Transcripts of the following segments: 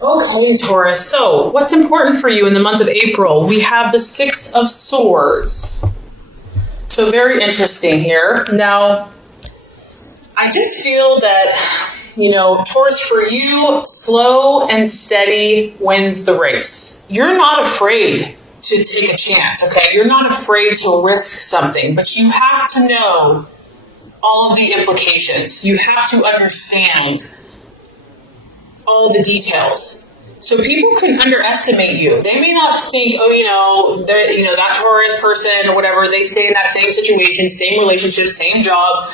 Okay, Taurus. So, what's important for you in the month of April? We have the Six of Swords. So, very interesting here. Now, I just feel that, Taurus, for you, slow and steady wins the race. You're not afraid to take a chance, okay? You're not afraid to risk something, but you have to know all of the implications. You have to understand all the details. So people can underestimate you. They may not think, that Taurus person or whatever, they stay in that same situation, same relationship, same job.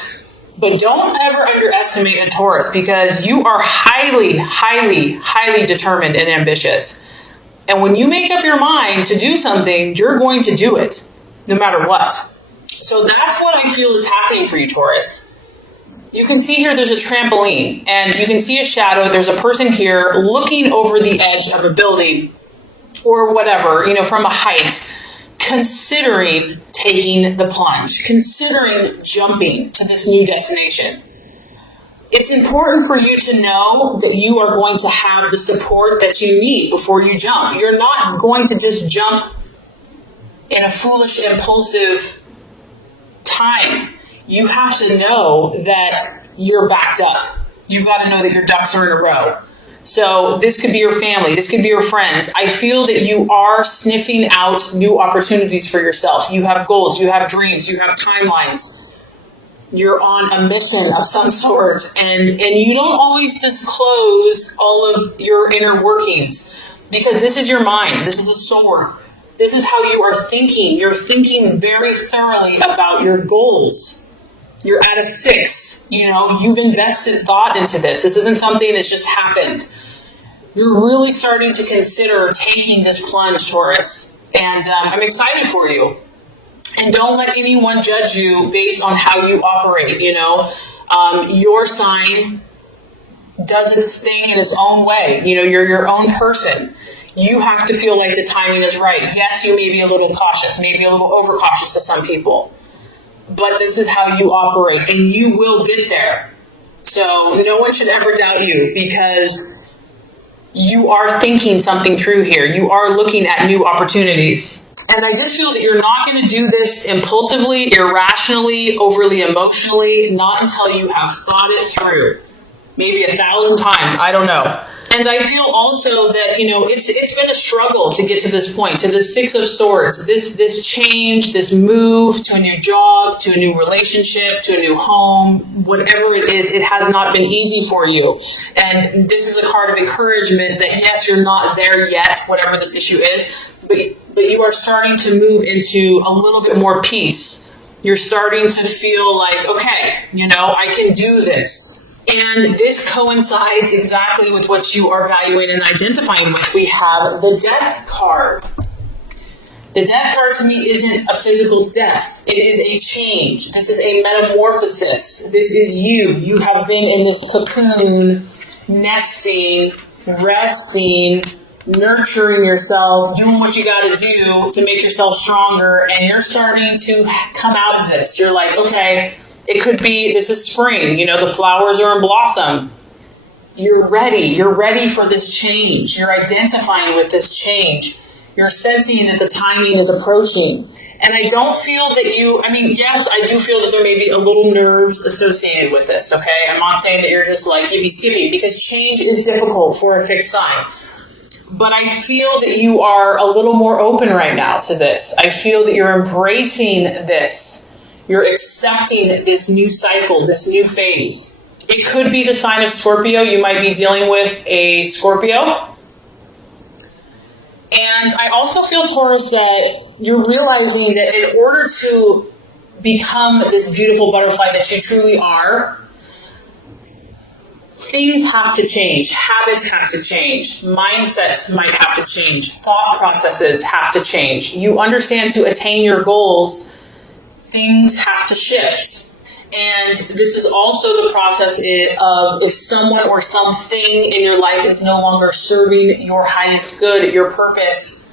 But don't ever underestimate a Taurus, because you are highly, highly, highly determined and ambitious. And when you make up your mind to do something, you're going to do it, no matter what. So that's what I feel is happening for you, Taurus. You can see here there's a trampoline, and you can see a shadow. There's a person here looking over the edge of a building or whatever, from a height, considering taking the plunge, considering jumping to this new destination. It's important for you to know that you are going to have the support that you need before you jump. You're not going to just jump in a foolish, impulsive time. You have to know that you're backed up. You've got to know that your ducks are in a row. So this could be your family. This could be your friends. I feel that you are sniffing out new opportunities for yourself. You have goals. You have dreams. You have timelines. You're on a mission of some sort. And you don't always disclose all of your inner workings, because this is your mind. This is a sword. This is how you are thinking. You're thinking very thoroughly about your goals. You're at a 6, you've invested thought into this. This isn't something that's just happened. You're really starting to consider taking this plunge, Taurus. And I'm excited for you. And don't let anyone judge you based on how you operate, Your sign does its thing in its own way. You're your own person. You have to feel like the timing is right. Yes, you may be a little cautious, maybe a little overcautious to some people. But this is how you operate, and you will get there. So no one should ever doubt you, because you are thinking something through here. You are looking at new opportunities. And I just feel that you're not going to do this impulsively, irrationally, overly emotionally, not until you have thought it through. Maybe 1,000 times, I don't know. And I feel also that, it's been a struggle to get to this point, to the 6 of Swords, this change, this move to a new job, to a new relationship, to a new home, whatever it is, it has not been easy for you. And this is a card of encouragement that, yes, you're not there yet, whatever this issue is, but you are starting to move into a little bit more peace. You're starting to feel like, okay, I can do this. And this coincides exactly with what you are valuing and identifying with. We have the Death card. The Death card to me isn't a physical death. It is a change. This is a metamorphosis. This is you. You have been in this cocoon, nesting, resting, nurturing yourself, doing what you got to do to make yourself stronger. And you're starting to come out of this. You're like, okay, it could be, this is spring, the flowers are in blossom. You're ready for this change. You're identifying with this change. You're sensing that the timing is approaching. And I don't feel that yes, I do feel that there may be a little nerves associated with this, okay? I'm not saying that you're just like yippee skippy, because change is difficult for a fixed sign. But I feel that you are a little more open right now to this. I feel that you're embracing this. You're accepting this new cycle, this new phase. It could be the sign of Scorpio. You might be dealing with a Scorpio. And I also feel, Taurus, that you're realizing that in order to become this beautiful butterfly that you truly are, things have to change. Habits have to change. Mindsets might have to change. Thought processes have to change. You understand, to attain your goals, things have to shift. And this is also the process of if someone or something in your life is no longer serving your highest good, your purpose,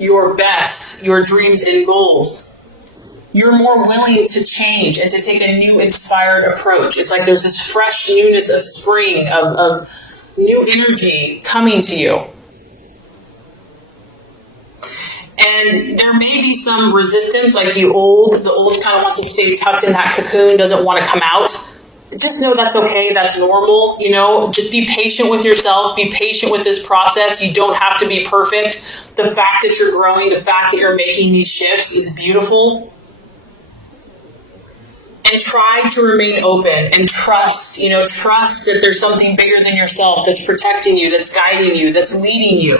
your best, your dreams and goals, you're more willing to change and to take a new inspired approach. It's like there's this fresh newness of spring, of new energy coming to you. And there may be some resistance, like the old kind of wants to stay tucked in that cocoon, doesn't want to come out. Just know that's okay, that's normal, you know. Just be patient with yourself, be patient with this process. You don't have to be perfect. The fact that you're growing, the fact that you're making these shifts is beautiful. And try to remain open and trust, trust that there's something bigger than yourself that's protecting you, that's guiding you, that's leading you.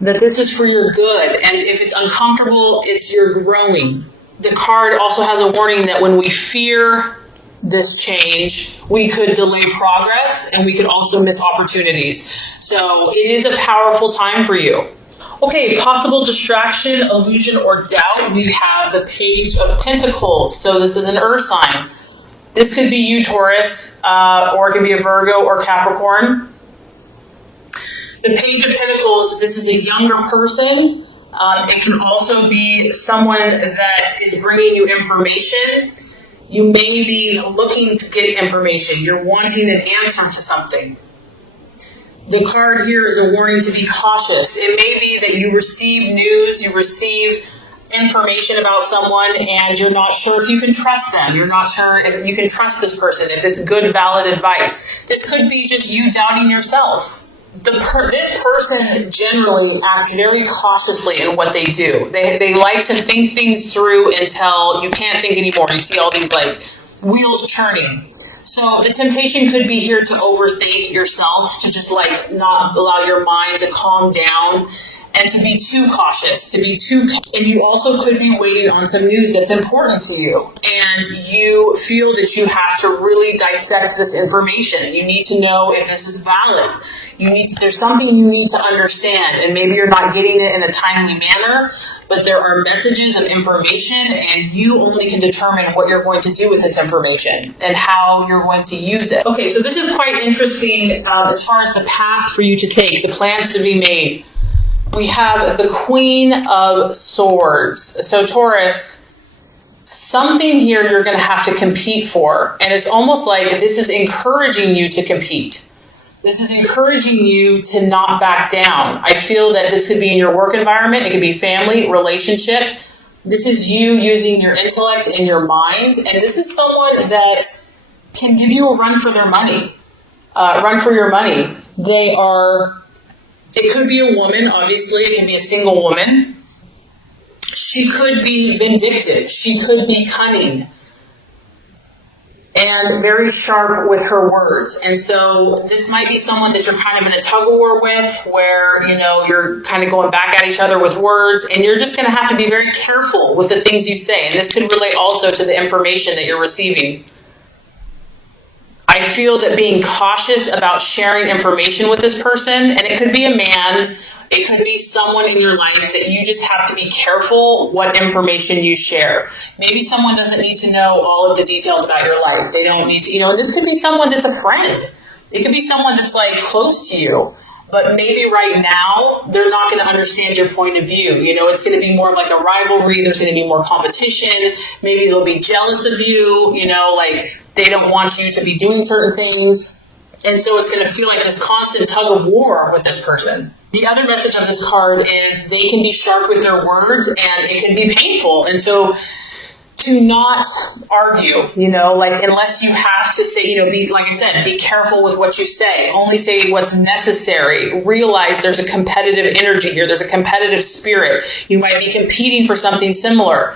That this is for your good. And if it's uncomfortable, it's your growing. The card also has a warning that when we fear this change, we could delay progress and we could also miss opportunities. So it is a powerful time for you. Okay, possible distraction, illusion, or doubt. We have the Page of Pentacles. So this is an earth sign. This could be you, Taurus, or it could be a Virgo or Capricorn. The Page of Pentacles, this is a younger person. It can also be someone that is bringing you information. You may be looking to get information. You're wanting an answer to something. The card here is a warning to be cautious. It may be that you receive news, you receive information about someone, and you're not sure if you can trust them. You're not sure if you can trust this person, if it's good, valid advice. This could be just you doubting yourself. This person generally acts very cautiously in what they do. They like to think things through until you can't think anymore. You see all these wheels churning. So the temptation could be here to overthink yourself, to just not allow your mind to calm down and to be too cautious, and you also could be waiting on some news that's important to you. And you feel that you have to really dissect this information. You need to know if this is valid. There's something you need to understand, and maybe you're not getting it in a timely manner, but there are messages and information, and you only can determine what you're going to do with this information and how you're going to use it. Okay, so this is quite interesting as far as the path for you to take, the plans to be made. We have the Queen of Swords. So Taurus, something here you're going to have to compete for, and it's almost like this is encouraging you to compete. This is encouraging you to not back down. I feel that this could be in your work environment. It could be family, relationship. This is you using your intellect and your mind. And this is someone that can give you a run for their money. Run for your money. It could be a woman, obviously. It can be a single woman. She could be vindictive. She could be cunning. And very sharp with her words. And so this might be someone that you're kind of in a tug of war with, where, you're kind of going back at each other with words, and you're just going to have to be very careful with the things you say. And this could relate also to the information that you're receiving. I feel that being cautious about sharing information with this person, and it could be a man, it could be someone in your life that you just have to be careful what information you share. Maybe someone doesn't need to know all of the details about your life. They don't need to, and this could be someone that's a friend. It could be someone that's close to you, but maybe right now they're not going to understand your point of view. It's going to be more like a rivalry. There's going to be more competition. Maybe they'll be jealous of you, they don't want you to be doing certain things. And so it's going to feel like this constant tug of war with this person. The other message of this card is they can be sharp with their words, and it can be painful. And so to not argue, unless you have to say, be careful with what you say. Only say what's necessary. Realize there's a competitive energy here. There's a competitive spirit. You might be competing for something similar.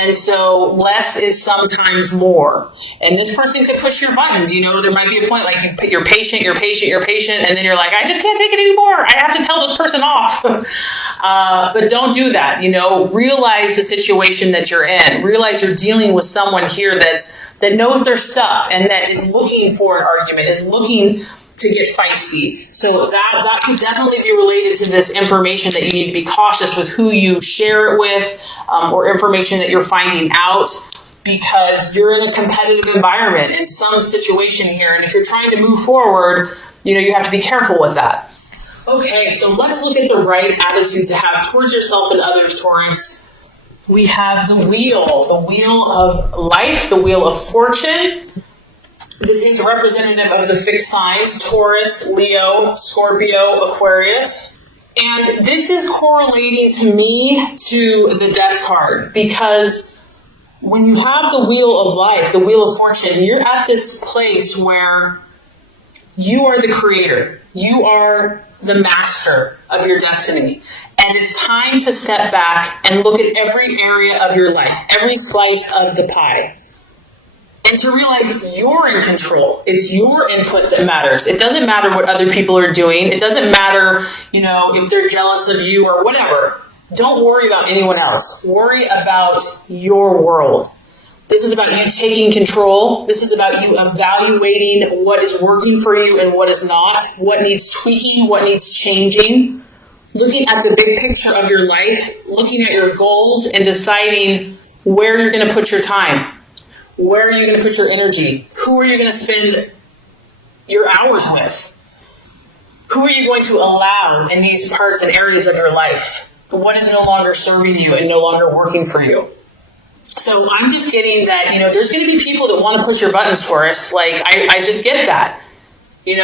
And so less is sometimes more. And this person could push your buttons. There might be a point you're patient, and then you're like, I just can't take it anymore. I have to tell this person off. But don't do that. Realize the situation that you're in. Realize you're dealing with someone here that knows their stuff and that is looking for an argument, is looking to get feisty. So that could definitely be related to this information that you need to be cautious with who you share it with, or information that you're finding out, because you're in a competitive environment in some situation here. And if you're trying to move forward, you have to be careful with that. Okay, so let's look at the right attitude to have towards yourself and others, Taurus. We have the wheel of life, the wheel of fortune. This is representative of the fixed signs, Taurus, Leo, Scorpio, Aquarius. And this is correlating to me to the death card, because when you have the wheel of life, the wheel of fortune, you're at this place where you are the creator. You are the master of your destiny. And it's time to step back and look at every area of your life, every slice of the pie. And to realize you're in control. It's your input that matters. It doesn't matter what other people are doing. It doesn't matter, if they're jealous of you or whatever. Don't worry about anyone else. Worry about your world. This is about you taking control. This is about you evaluating what is working for you and what is not, what needs tweaking, what needs changing, looking at the big picture of your life, looking at your goals and deciding where you're going to put your time. Where are you going to put your energy? Who are you going to spend your hours with? Who are you going to allow in these parts and areas of your life? What is no longer serving you and no longer working for you? So I'm just getting that, there's going to be people that want to push your buttons, Taurus. Like, I just get that. You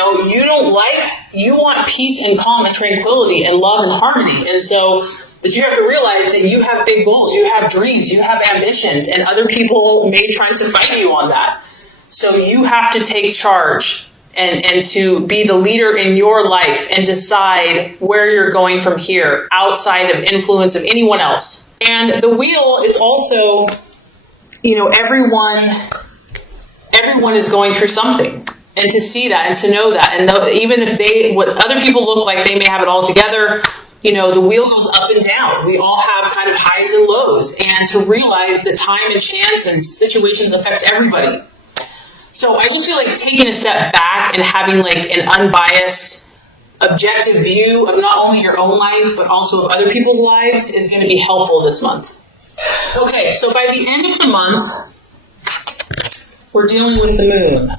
want peace and calm and tranquility and love and harmony. And so, but you have to realize that you have big goals, you have dreams, you have ambitions, and other people may try to fight you on that. So you have to take charge and to be the leader in your life and decide where you're going from here, outside of influence of anyone else. And the wheel is also, everyone is going through something. And to see that and to know that, and even if what other people look like, they may have it all together, the wheel goes up and down. We all have kind of highs and lows, and to realize that time and chance and situations affect everybody. So I just feel like taking a step back and having like an unbiased, objective view of not only your own life, but also of other people's lives is going to be helpful this month. Okay, so by the end of the month, we're dealing with the moon.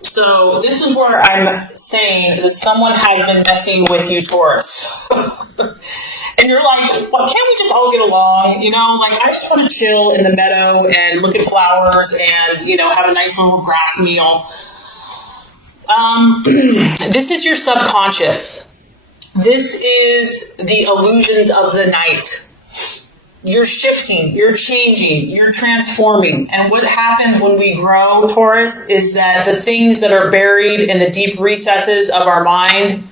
So this is where I'm saying that someone has been messing with you, Taurus. And you're like, well, can't we just all get along? I just want to chill in the meadow and look at flowers and, have a nice little grass meal. This is your subconscious. This is the illusions of the night. You're shifting, you're changing, you're transforming. And what happens when we grow, Taurus, is that the things that are buried in the deep recesses of our mind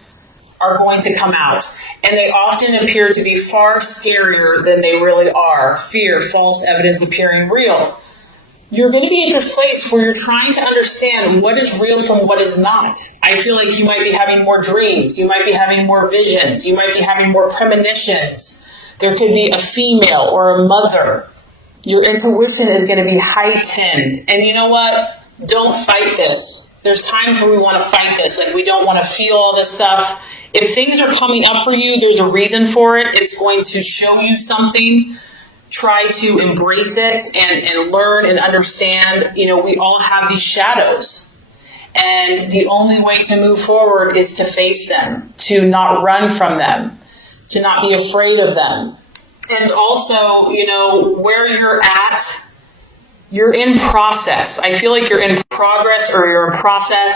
are going to come out. And they often appear to be far scarier than they really are. Fear, false evidence appearing real. You're going to be in this place where you're trying to understand what is real from what is not. I feel like you might be having more dreams. You might be having more visions. You might be having more premonitions. There could be a female or a mother. Your intuition is going to be heightened. And you know what? Don't fight this. There's times where we want to fight this. Like, we don't want to feel all this stuff. If things are coming up for you, there's a reason for it. It's going to show you something. Try to embrace it and learn and understand. We all have these shadows. And the only way to move forward is to face them, to not run from them, to not be afraid of them. And also, where you're at, you're in process. I feel like you're in progress or you're in process,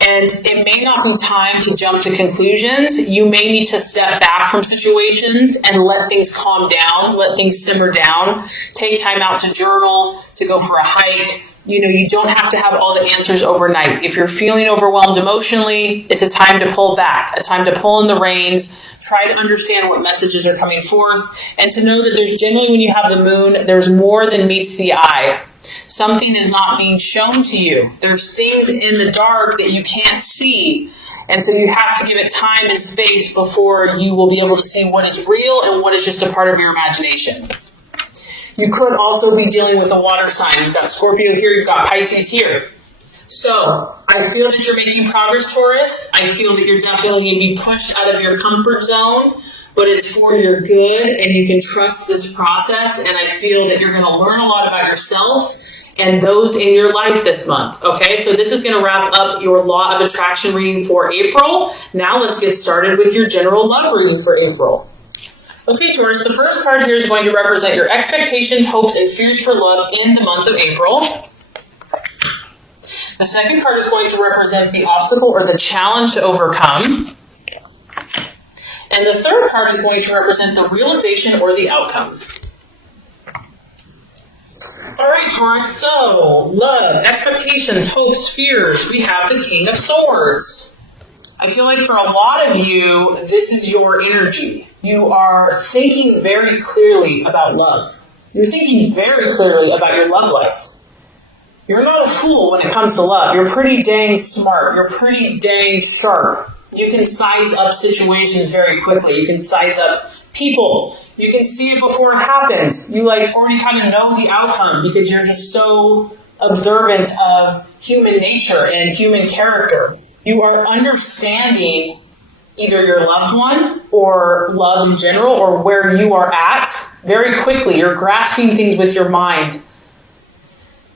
and it may not be time to jump to conclusions. You may need to step back from situations and let things calm down, let things simmer down, take time out to journal, to go for a hike. You don't have to have all the answers overnight. If you're feeling overwhelmed emotionally, it's a time to pull back, a time to pull in the reins, try to understand what messages are coming forth, and to know that there's generally, when you have the moon, there's more than meets the eye. Something is not being shown to you. There's things in the dark that you can't see. And so you have to give it time and space before you will be able to see what is real and what is just a part of your imagination. You could also be dealing with a water sign. You've got Scorpio here, you've got Pisces here. So I feel that you're making progress, Taurus. I feel that you're definitely going to be pushed out of your comfort zone, but it's for your good, and you can trust this process. And I feel that you're going to learn a lot about yourself and those in your life this month. Okay, so this is going to wrap up your Law of Attraction reading for April. Now let's get started with your general love reading for April. Okay, Taurus, the first card here is going to represent your expectations, hopes, and fears for love in the month of April. The second card is going to represent the obstacle or the challenge to overcome. And the third card is going to represent the realization or the outcome. All right, Taurus, so love, expectations, hopes, fears. We have the King of Swords. I feel like for a lot of you, this is your energy. You are thinking very clearly about love. You're thinking very clearly about your love life. You're not a fool when it comes to love. You're pretty dang smart. You're pretty dang sharp. You can size up situations very quickly. You can size up people. You can see it before it happens. You already kind of know the outcome because you're just so observant of human nature and human character. You are understanding either your loved one or love in general or where you are at very quickly. You're grasping things with your mind.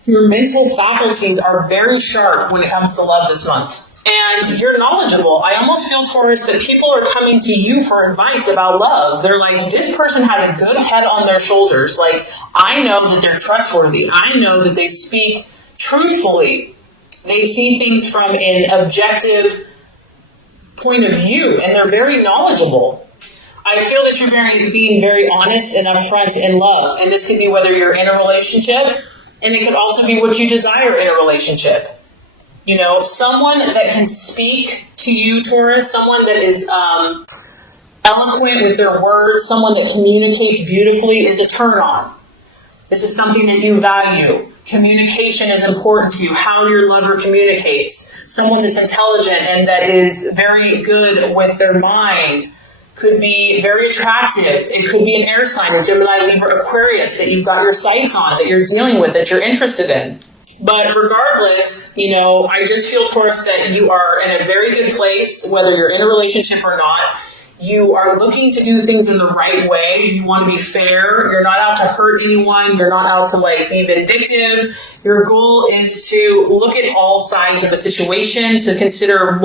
Your mental faculties are very sharp when it comes to love this month. And you're knowledgeable. I almost feel, Taurus, that people are coming to you for advice about love. They're like, this person has a good head on their shoulders. Like, I know that they're trustworthy. I know that they speak truthfully. They see things from an objective point of view, and they're very knowledgeable. I feel that you're being very honest and upfront in love. And this could be whether you're in a relationship, and it could also be what you desire in a relationship. You know, someone that can speak to you, Taurus, someone that is eloquent with their words, someone that communicates beautifully is a turn on. This is something that you value. Communication is important to you, how your lover communicates. Someone that's intelligent and that is very good with their mind could be very attractive. It could be an air sign, a Gemini, Libra, Aquarius that you've got your sights on, that you're dealing with, that you're interested in. But regardless, you know, I just feel, Taurus, that you are in a very good place, whether you're in a relationship or not. You are looking to do things in the right way. You want to be fair. You're not out to hurt anyone. You're not out to be vindictive. Your goal is to look at all sides of a situation, to consider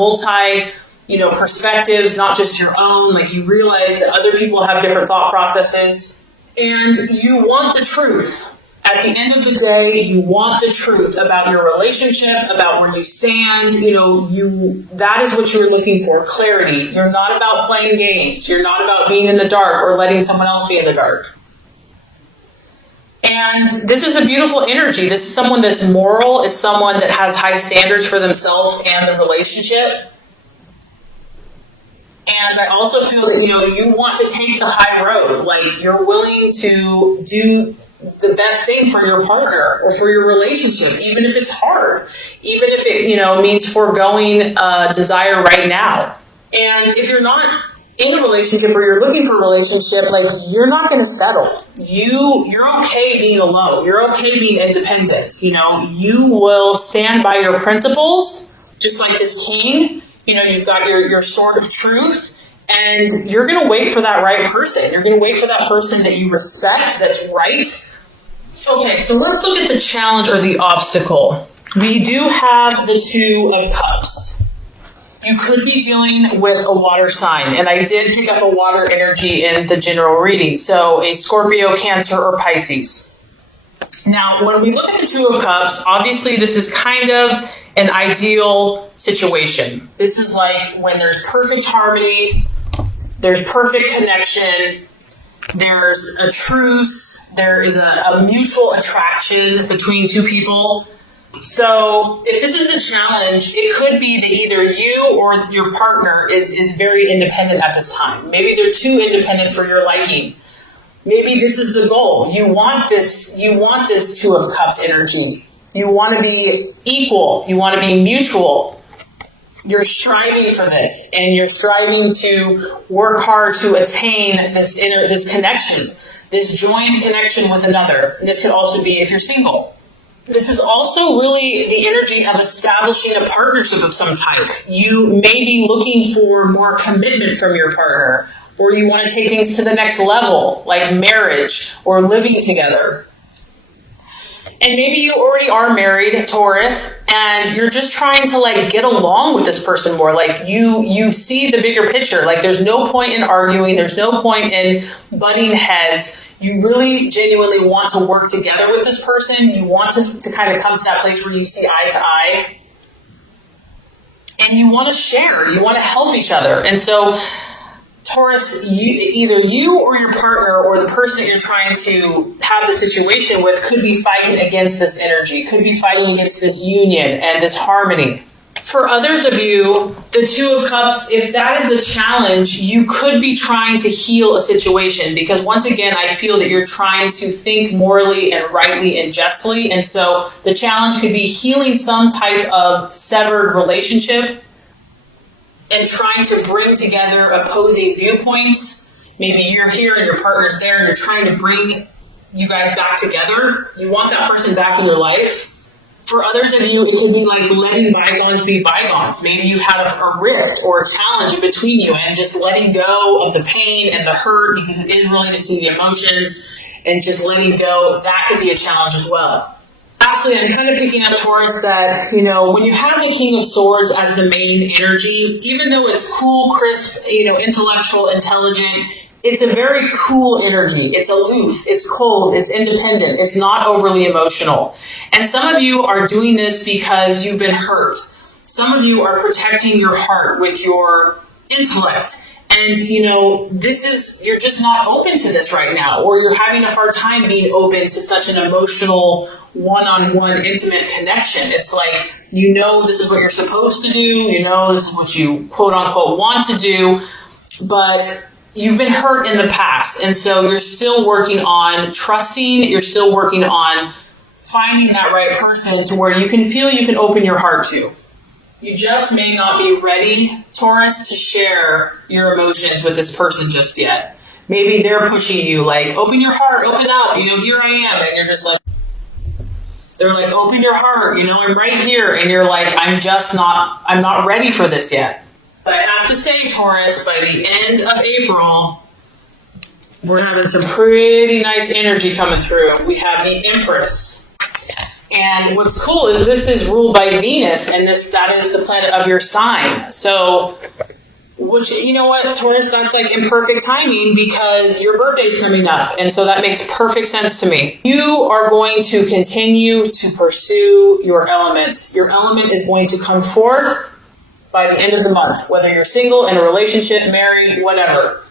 perspectives, not just your own. You realize that other people have different thought processes, and you want the truth. At the end of the day, you want the truth about your relationship, about where you stand. That is what you're looking for, clarity. You're not about playing games. You're not about being in the dark or letting someone else be in the dark. And this is a beautiful energy. This is someone that's moral. It's someone that has high standards for themselves and the relationship. And I also feel that, you want to take the high road. You're willing to do the best thing for your partner or for your relationship, even if it's hard, even if it, means foregoing desire right now. And if you're not in a relationship or you're looking for a relationship, you're not going to settle. You're okay being alone. You're okay being independent. You will stand by your principles, just like this king. You've got your sword of truth. And you're going to wait for that right person. You're going to wait for that person that you respect, that's right. Okay, so let's look at the challenge or the obstacle. We do have the Two of Cups. You could be dealing with a water sign, and I did pick up a water energy in the general reading, so a Scorpio, Cancer, or Pisces. Now, when we look at the Two of Cups, obviously this is kind of an ideal situation. This is when there's perfect harmony, there's perfect connection, there's a truce, there is a mutual attraction between two people. So if this is the challenge, it could be that either you or your partner is very independent at this time. Maybe they're too independent for your liking. Maybe this is the goal. You want this Two of Cups energy. You want to be equal. You want to be mutual. You're striving for this, and you're striving to work hard to attain this connection, this joined connection with another. And this could also be if you're single. This is also really the energy of establishing a partnership of some type. You may be looking for more commitment from your partner, or you want to take things to the next level, like marriage or living together. And maybe you already are married, Taurus, and you're just trying to get along with this person more. You see the bigger picture. There's no point in arguing. There's no point in butting heads. You really genuinely want to work together with this person. You want to kind of come to that place where you see eye to eye. and you want to share, you want to help each other. And so Taurus, either you or your partner or the person that you're trying to have the situation with could be fighting against this energy, could be fighting against this union and this harmony. For others of you, the Two of Cups, if that is the challenge, you could be trying to heal a situation, because once again, I feel that you're trying to think morally and rightly and justly. And so the challenge could be healing some type of severed relationship and trying to bring together opposing viewpoints. Maybe you're here and your partner's there and you're trying to bring you guys back together. You want that person back in your life. For others of you, it could be like letting bygones be bygones. Maybe you've had a rift or a challenge in between you, and just letting go of the pain and the hurt, because it is related to the emotions, and just letting go, that could be a challenge as well. Lastly, I'm kind of picking up, Taurus, that, when you have the King of Swords as the main energy, even though it's cool, crisp, intellectual, intelligent, it's a very cool energy. It's aloof, it's cold, it's independent, it's not overly emotional. And some of you are doing this because you've been hurt. Some of you are protecting your heart with your intellect. And, you're just not open to this right now, or you're having a hard time being open to such an emotional, one-on-one, intimate connection. It's like, this is what you're supposed to do, this is what you quote-unquote want to do, but you've been hurt in the past, and so you're still working on trusting, you're still working on finding that right person to where you can feel you can open your heart to. You just may not be ready, Taurus, to share your emotions with this person just yet. Maybe they're pushing you, like, open your heart, open up, here I am, and you're just like, they're like, open your heart, I'm right here, and you're like, I'm not ready for this yet. But I have to say, Taurus, by the end of April, we're having some pretty nice energy coming through. We have the Empress. And what's cool is this is ruled by Venus, and that is the planet of your sign. So, you know what, Taurus, that's like imperfect timing, because your birthday's coming up. And so that makes perfect sense to me. You are going to continue to pursue your element. Your element is going to come forth by the end of the month, whether you're single, in a relationship, married, whatever.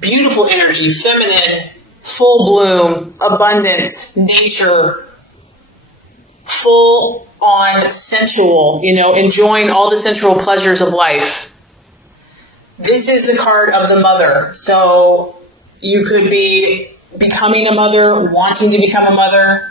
Beautiful energy, feminine, full bloom, abundance, nature, full on sensual, enjoying all the sensual pleasures of life. This is the card of the mother. So you could be becoming a mother, wanting to become a mother.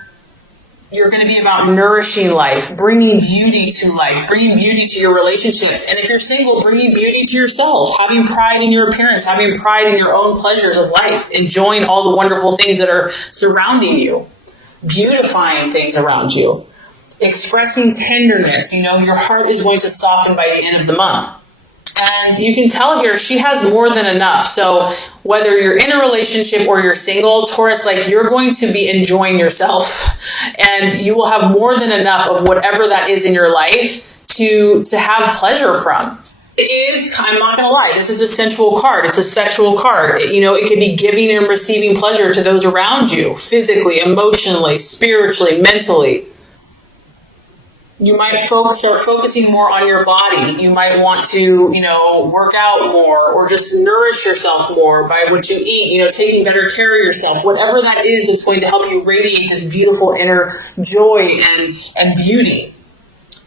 You're going to be about nourishing life, bringing beauty to life, bringing beauty to your relationships. And if you're single, bringing beauty to yourself, having pride in your appearance, having pride in your own pleasures of life, enjoying all the wonderful things that are surrounding you, beautifying things around you, expressing tenderness. Your heart is going to soften by the end of the month. And you can tell here, she has more than enough. So whether you're in a relationship or you're single, Taurus, you're going to be enjoying yourself, and you will have more than enough of whatever that is in your life to have pleasure from. It is, I'm not going to lie, this is a sensual card. It's a sexual card. It could be giving and receiving pleasure to those around you, physically, emotionally, spiritually, mentally. You might start focusing more on your body. You might want to, work out more, or just nourish yourself more by what you eat, taking better care of yourself. Whatever that is that's going to help you radiate this beautiful inner joy and beauty.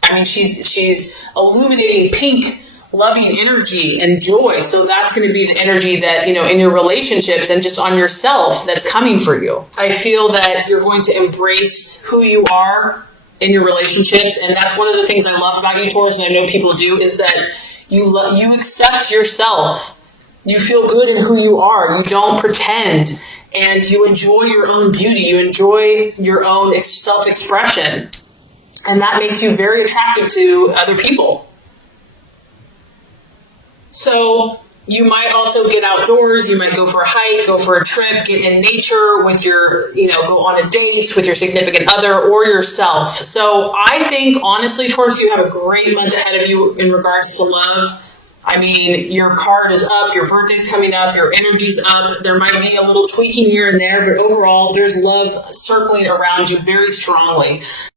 I mean, she's illuminating pink, loving energy and joy. So that's going to be the energy that, in your relationships and just on yourself that's coming for you. I feel that you're going to embrace who you are in your relationships, and that's one of the things I love about you, Taurus, and I know people do, is that you accept yourself. You feel good in who you are. You don't pretend, and you enjoy your own beauty. You enjoy your own self-expression, and that makes you very attractive to other people. So you might also get outdoors. You might go for a hike, go for a trip, get in nature with your, go on a date with your significant other or yourself. So I think, honestly, Taurus, you have a great month ahead of you in regards to love. I mean, your card is up, your birthday's coming up, your energy's up. There might be a little tweaking here and there, but overall, there's love circling around you very strongly.